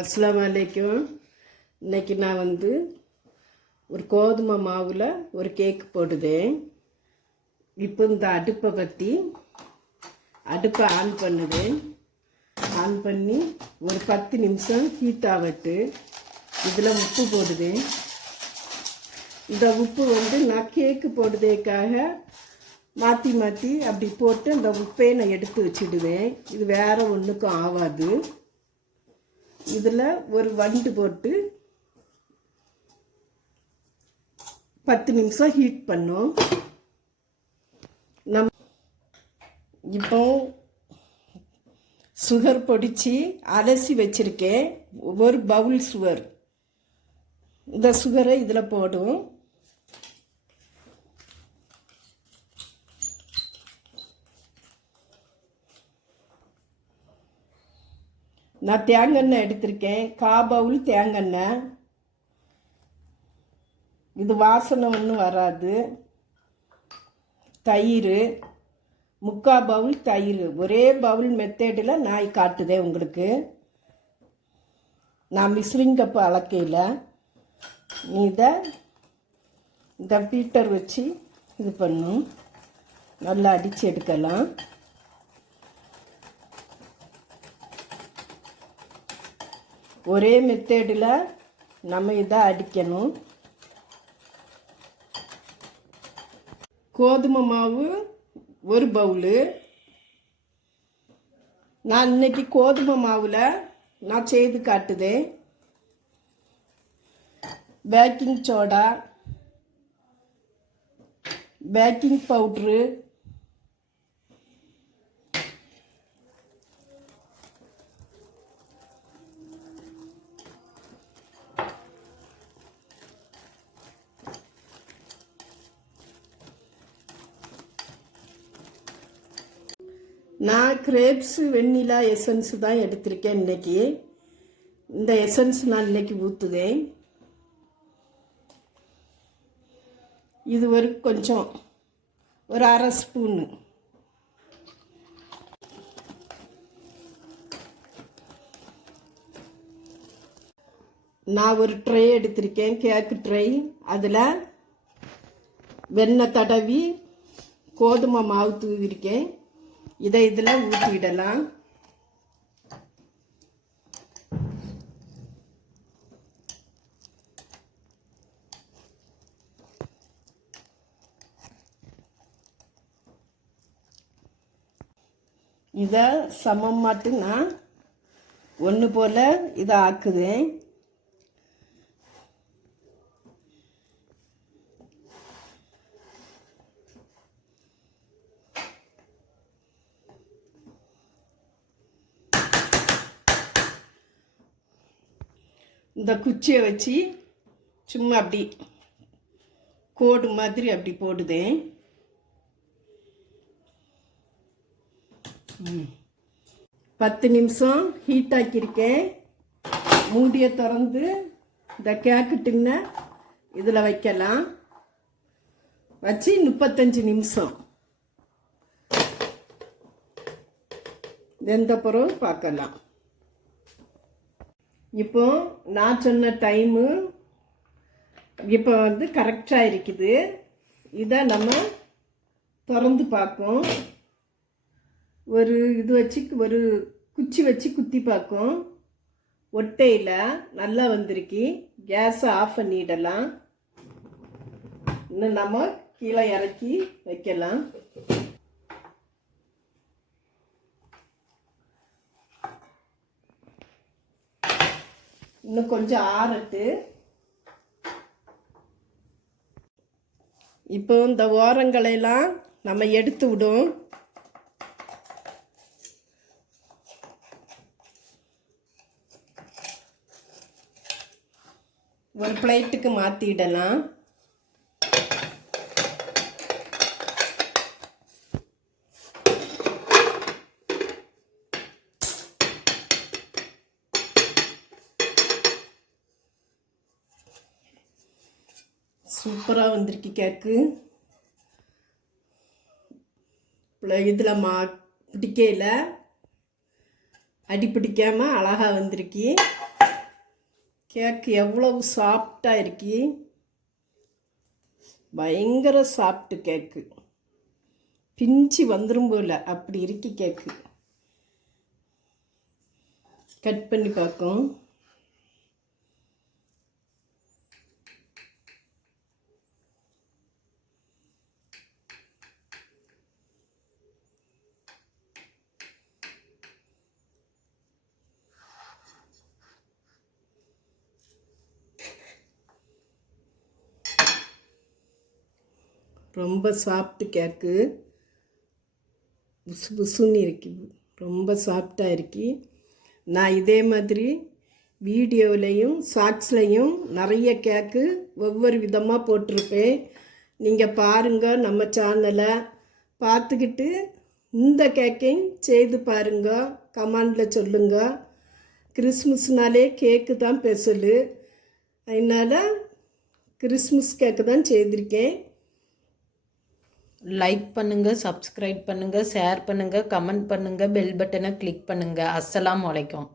அஸ்ஸலாமு அலைக்கும். இன்னைக்கு நான் ஒரு கோதுமை மாவில் ஒரு கேக் போடுதேன். இப்போ இந்த அடுப்பை ஆன் பண்ணுவேன். ஆன் பண்ணி ஒரு 10 நிமிஷம் ஹீட் ஆகட்டு. இதில் உப்பு போடுவேன். இந்த உப்பு நான் கேக்கு போடுறதுக்காக மாற்றி மாற்றி அப்படி போட்டு அந்த உப்பை நான் எடுத்து வச்சுடுவேன். இது வேறு ஒன்றுக்கும் ஆகாது. இதில் ஒரு வண்டு போட்டு 10 நிமிஷம் ஹீட் பண்ணும். இப்போ சுகர் பொடிச்சு அலசி வச்சிருக்கேன். ஒரு பவுல் சுகர். இந்த சுகரை இதில் போடும். நான் தேங்காய் எடுத்திருக்கேன். 1/4 பவுல் தேங்காய். இது வாசனை ஒன்றும் வராது. தயிர் 3/4 பவுல் தயிர். ஒரே பவுல் மெத்தேடில் நான் காட்டுதேன் உங்களுக்கு. நான் மிஸ்ரிங் கப்பு அளக்கையில் இந்த பீட்டர் வச்சு இது பண்ணும். நல்லா அடித்து எடுக்கலாம். ஒரே மெத்தேடில் நம்ம இதை அடிக்கணும். கோதுமை மாவு ஒரு பவுலு. நான் இன்னைக்கு கோதுமை மாவில் நான் செய்து காட்டுதேன். பேக்கிங் சோடா, பேக்கிங் பவுட்ரு, நான் கிரேப்ஸ் வெண்ணிலா எசன்ஸ் தான் எடுத்திருக்கேன் இன்னைக்கு. இந்த எசன்ஸ் நான் இன்னைக்கு ஊற்றுதேன். இது கொஞ்சம் ஒரு 1/2 ஸ்பூனு. நான் ஒரு ட்ரை எடுத்திருக்கேன், கேக்கு ட்ரை. அதில் வெண்ணெய் தடவி கோதுமை மாவு தூவிருக்கேன். இதை இதில் ஊற்றிடலாம். இதை சமமாட்டு நான் ஒன்று போல் இதை ஆக்குவேன். இந்த குச்சியை வச்சு சும்மா அப்படி கோடு மாதிரி அப்படி போடுதேன். 10 நிமிஷம் ஹீட் ஆக்கியிருக்கேன். மூடியை திறந்து இந்த கேக்கு டின்னை இதில் வைக்கலாம். வச்சு 35 நிமிஷம் வெந்த பிறகு பார்க்கலாம். இப்போ நான் சொன்ன டைமு இப்போ கரெக்டாக இருக்குது. இதை நம்ம திறந்து பார்க்கும். ஒரு குச்சி வச்சு குத்தி பார்க்கும். ஒட்டையில் நல்லா வந்திருக்கு. கேஸை ஆஃப் பண்ணிடலாம். இன்னும் நம்ம கீழே இறக்கி வைக்கலாம். இன்னும் கொஞ்சம் ஆறட்டு. இப்போ இந்த ஓரங்களையெல்லாம் நம்ம எடுத்து விடும். ஒரு பிளேட்டுக்கு மாற்றிடலாம். சூப்பராக வந்திருக்கு கேக்கு. இதில் பிடிக்கையில் அடி பிடிக்காமல் அழகாக வந்திருக்கு. கேக்கு எவ்வளவு சாஃப்டாக இருக்கி, பயங்கர சாஃப்ட்டு கேக்கு, பிஞ்சு வந்துடும் போல் அப்படி இருக்கி கேக்கு. கட் பண்ணி பார்க்கும். ரொம்ப சாஃப்ட்டு கேக்கு, புசு புசுன்னு இருக்கு, ரொம்ப சாஃப்டாக இருக்கு. நான் இதே மாதிரி வீடியோவிலையும் ஷார்ட்ஸ்லையும் நிறைய கேக்கு ஒவ்வொரு விதமாக போட்டிருப்பேன். நீங்கள் பாருங்கள், நம்ம சேனலை பார்த்துக்கிட்டு இந்த கேக்கையும் செய்து பாருங்க, கமெண்டில் சொல்லுங்க. கிறிஸ்மஸ்னாலே கேக்கு தான் ஸ்பெஷலு, அதனால் கிறிஸ்மஸ் கேக்கு தான் செய்திருக்கேன். லைக் பண்ணுங்கள், சப்ஸ்கிரைப் பண்ணுங்கள், ஷேர் பண்ணுங்கள், கமெண்ட் பண்ணுங்கள், பெல் பட்டனை கிளிக் பண்ணுங்கள். அஸ்ஸலாமு அலைக்கும்.